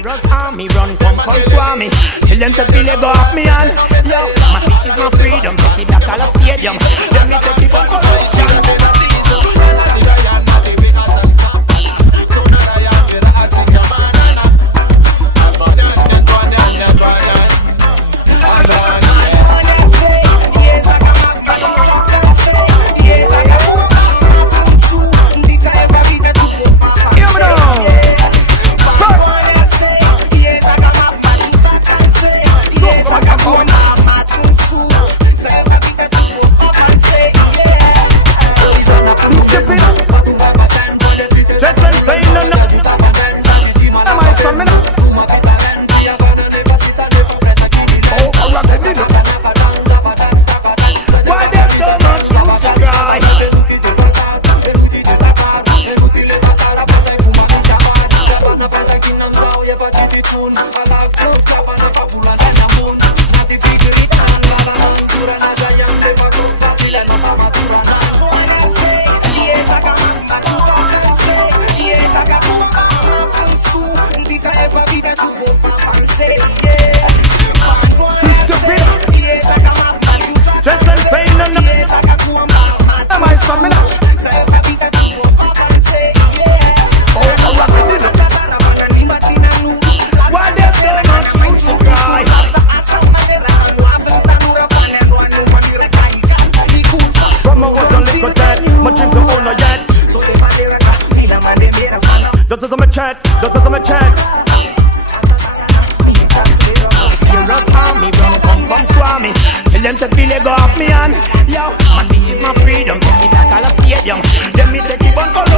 Heroes army run, come swarm me. Tell them to feel it go off me hand. Yo, my speech is my freedom. Take it back all a stadium. Let me take it on correction. Dat is mijn chat, dat is mijn chat. Heroes army run, come swarm me. Tell them to feel it go off me hand. Yo, my speech is my freedom. Take it back all a stadium. Let me take it on